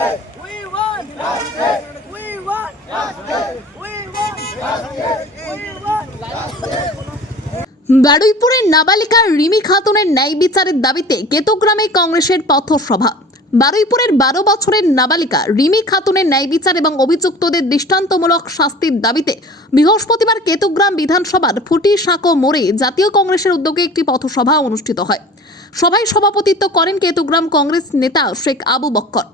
We want justice. We want justice. We want justice. We want justice. বারুইপুরের নাবালিকা রিমি খাতুনের ন্যায় বিচারের দাবিতে কেতুগ্রামে কংগ্রেসের পথসভা। বারুইপুরের 12 বছরের নাবালিকা রিমি খাতুনের ন্যায় বিচার এবং অভিযুক্তদের দৃষ্টান্তমূলক শাস্তির দাবিতে বৃহস্পতিবার কেতুগ্রাম বিধানসভার ফুটি সাঁকো মোড়ে জাতীয় কংগ্রেসের উদ্যোগে একটি পথসভা অনুষ্ঠিত হয়। সভায় সভাপতিত্ব করেন কেতুগ্রাম কংগ্রেস নেতা শেখ আবু বক্কর।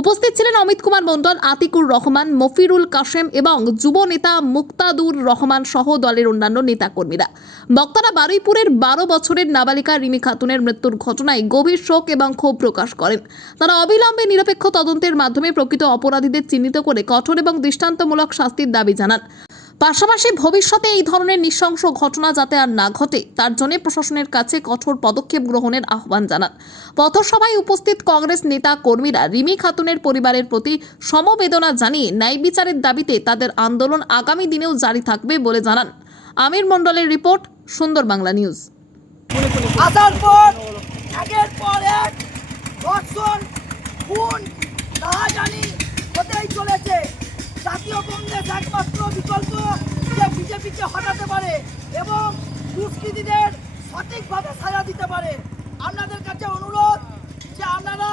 উপস্থিত ছিলেন অমিত কুমার মণ্ডল, আতিকুর রহমান, মফিরুল কাশেম এবং যুব নেতা মুক্তাদুর রহমান সহ দলের অন্যান্য নেতাকর্মীরা। বক্তারা বারুইপুরের 12 বছরের নাবালিকা রিমি খাতুনের মৃত্যুর ঘটনায় গভীর শোক এবং ক্ষোভ প্রকাশ করেন। তারা অবিলম্বে নিরপেক্ষ তদন্তের মাধ্যমে প্রকৃত অপরাধীদের চিহ্নিত করে কঠোর এবং দৃষ্টান্তমূলক শাস্তির দাবি জানান। পাশাপাশি ভবিষ্যতে এই ধরনের নৃশংস ঘটনা যাতে আর না ঘটে তার জন্য প্রশাসনের কাছে কঠোর পদক্ষেপ গ্রহণের আহ্বান জানান। পথসভায় উপস্থিত কংগ্রেস নেতা কর্মীরা রিমি খাতুনের পরিবারের প্রতি সমবেদনা জানিয়ে ন্যায় বিচারের দাবিতে তাদের আন্দোলন আগামী দিনেও জারি থাকবে বলে জানান। আমির মণ্ডলের রিপোর্ট, সুন্দর বাংলা নিউজ। আসার পর একের পর এক ধর্ষণ, খুন, রাহাজানি হতেই চলেছে। জাতীয় কংগ্রেস একমাত্র বিকল্প যে বিজেপিকে হটাতে পারে এবং দুষ্কৃতীদের সঠিকভাবে সাজা দিতে পারে। আপনাদের কাছে অনুরোধ যে আপনারা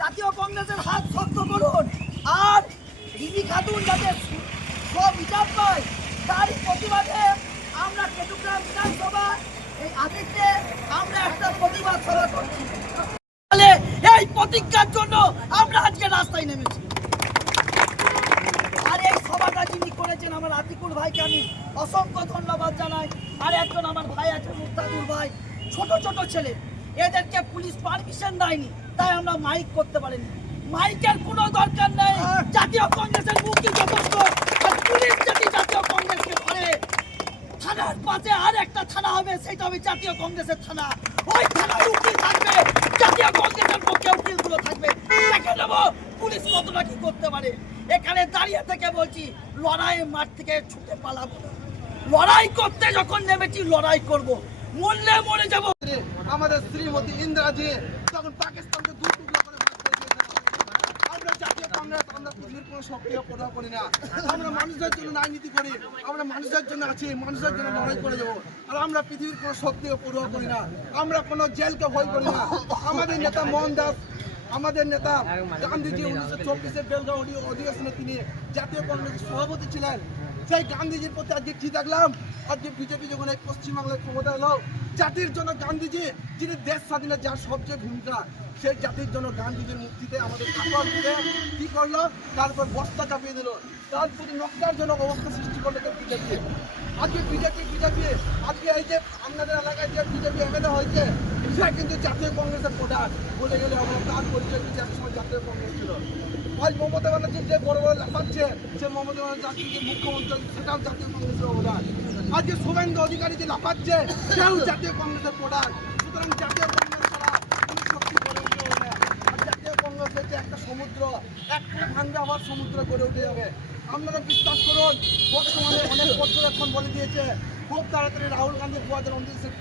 জাতীয় কংগ্রেসের হাত শক্ত করুন আর রিমি খাতুন যাতে বিচার পায় তারই প্রতিবাদে আমরা কেতুগ্রাম বিধানসভা এই আদিত্যে আমরা একটা প্রতিবাদ সভা করছি। এই প্রতিজ্ঞার জন্য আমরা আজকে রাস্তায় নেমেছি। আর এই সভাটা যিনি করেছেন আমার আতিকুল ভাইকে আমি অসংখ্য ধন্যবাদ জানাই। আর একজন আমার ভাই আছে মুক্তাদুর ভাই, ছোট ছোট ছেলে, এদেরকে পুলিশ পারমিশন দেয়নি, তাই আমরা মাইক করতে পারিনি। মাইকের কোনো দরকার নেই, জাতীয় কংগ্রেসের মুখই যথেষ্ট। আর পুলিশ যদি জাতীয় কংগ্রেসকে ধরে, থানার পাশে আর একটা থানা হবে, সেটা হবে জাতীয় কংগ্রেসের থানা। ওই থানার উকিল থাকবে, জাতীয় কংগ্রেসের পক্ষে উকিলগুলো থাকবে। দেখে নেব পুলিশ কতটা কি করতে পারে। এখানে দাঁড়িয়ে থেকে বলছি, লড়াই মাঠ থেকে ছুটে পালাবো না। লড়াই করতে যখন নেমেছি লড়াই করব, মরলে মরে যাব। আমাদের শ্রীমতী ইন্দিরাজি যখন পাকিস্তানকে দু টুকরো করে ভাগ করে দিয়েছে, আমরা জাতীয় কংগ্রেস আমরা পৃথিবীর কোনো শক্তিও পরোয়া করি না। আমরা মানুষের জন্য রাজনীতি করি, আমরা মানুষের জন্য আছি, মানুষের জন্য লড়াই করে যাবো। আর আমরা পৃথিবীর কোনো শক্তিও পরোয়া করি না, আমরা কোনো জেলকে ভয় করি না। আমাদের নেতা মোহনদাস, আমাদের নেতা গান্ধীজি 1924-এর বেলগাঁও অধিবেশনে তিনি জাতীয় কংগ্রেসের সভাপতি ছিলেন। সেই গান্ধীজির প্রতি আজকে কি দেখলাম, আজকে বিজেপি যখন এই পশ্চিমবাংলায় ক্ষমতা এলো, জাতির জন্য গান্ধীজি যিনি দেশ স্বাধীনে যার সবচেয়ে ভূমিকা, সেই জাতির জন্য গান্ধীজির মুক্তিতে আমাদের কি করলো, তারপর বস্তা চাপিয়ে দিল, তার প্রতি নক্কারজনক অবস্থা সৃষ্টি করলো বিজেপি। আজকে বিজেপি আজকে এই যে আপনাদের এলাকায় যে বিজেপি এমএলএ হয়েছে, সে কিন্তু জাতীয় কংগ্রেসের প্রধান বলে গেলে আমরা তার পরিচয় দিচ্ছি একসময় জাতীয় কংগ্রেস ছিল। আজ মমতা ব্যানার্জির যে বড় বড় লাফাচ্ছে, সে মমতা ব্যানার্জি যে মুখ্যমন্ত্রী সেটাও জাতীয় কংগ্রেসের প্রধান। আজকে শুভেন্দু অধিকারী যে লাফাচ্ছে, সেও জাতীয় কংগ্রেসের প্রধান। সুতরাং জাতীয় কংগ্রেস ছাড়া কোনো শক্তি গড়ে উঠে হবে না। আর জাতীয় কংগ্রেস হচ্ছে একটা সমুদ্র, একটা ভাঙ্গা আবার সমুদ্র গড়ে উঠে যাবে। আপনারা বিশ্বাস করুন, বর্তমানে অনেক পর্যবেক্ষণ বলে দিয়েছে খুব তাড়াতাড়ি রাহুল গান্ধী 2029-এর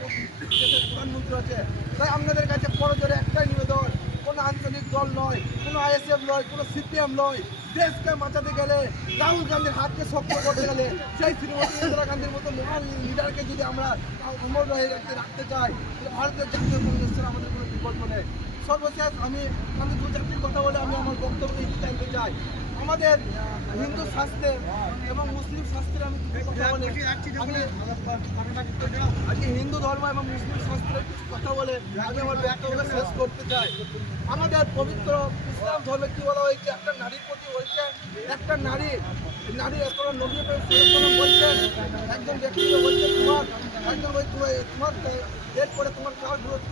দেশের প্রধানমন্ত্রী আছে। তাই আপনাদের কাছে পরজোরে একটাই নিবেদন, কোনো আঞ্চলিক দল নয়, কোনো আইএসএফ নয়, কোনো সিপিএম নয়, দেশকে বাঁচাতে গেলে, রাহুল গান্ধীর হাতকে শক্ত করতে গেলে, সেই শ্রীমতী ইন্দিরা গান্ধীর মতো মহান লিডারকে যদি আমরা অমর হয়ে রাখতে চাই, ভারতের জাতীয় কংগ্রেসের আমাদের কোনো বিকল্প নেই। সর্বশেষ আমি দু জাতির কথা বলে আমি আমার বক্তব্য জানতে চাই। আমাদের হিন্দু শাস্ত্রে এবং মুসলিম শাস্ত্রে আমি কথা বলে আজকে হিন্দু ধর্ম এবং মুসলিম শাস্ত্রের কথা বলে আমি আমার বক্তব্য শেষ করতে চাই। আমাদের পবিত্র ইসলাম ধর্মে কি বলা হয়েছে, একটা নারীর প্রতি হয়েছে, একটা নারী এখন নবী বলছেন, একজন ব্যক্তিকে বলছে তোমার এরপরে তোমার কার গুরুত্ব